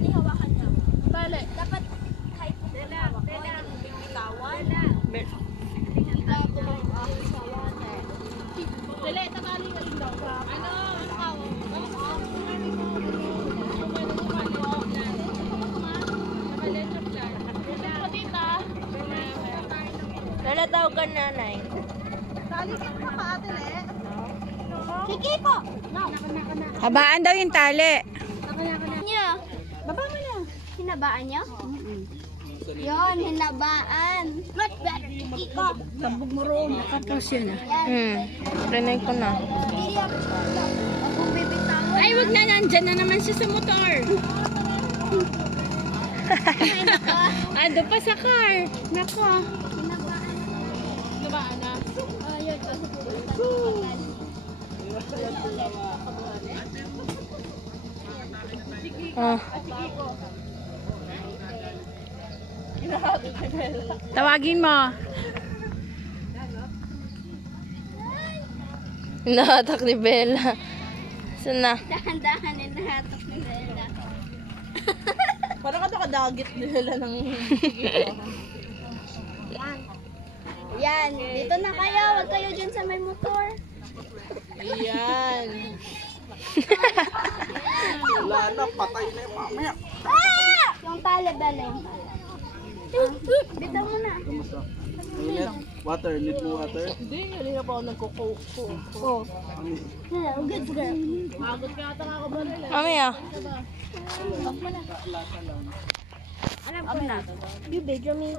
ni hawakan niya. Bale. Dapat kahit bitawan. Dali, tabali ka rin daw. Ano? Lala tawagan nanay. Talikit mo ka ate le. Sige po. Habaan daw yung tali. Niya. Baba mo na. Hinabaan niya? Yon, hinabaan. Sige ko. Tambog mo roon. Nakakaus yun ah. Rinay ko na. Akong bibitawan. Ay, wag na. Nandyan na naman siya sa motor. Ando pa sa car. Nako. Hinabaan na. Ayun, kasi Tawagin mo. Nahatak ni Bella. Saan na? dahan-dahan na nahatok ni Bella. Parang ka nakadagit nila ng Yan, dito na kayo. Huwag kayo dyan sa may motor. Ayan. Wala na, patay na yung mamaya. Ah! Yung pala, dala yung pala. Bitaw mo na. Water, need mo water? Hindi, hindi na pa ako nagkukuko. Good girl. Magot ka ata nga ako ba nila? Mamaya. Alam ko na. Bibig, yung may...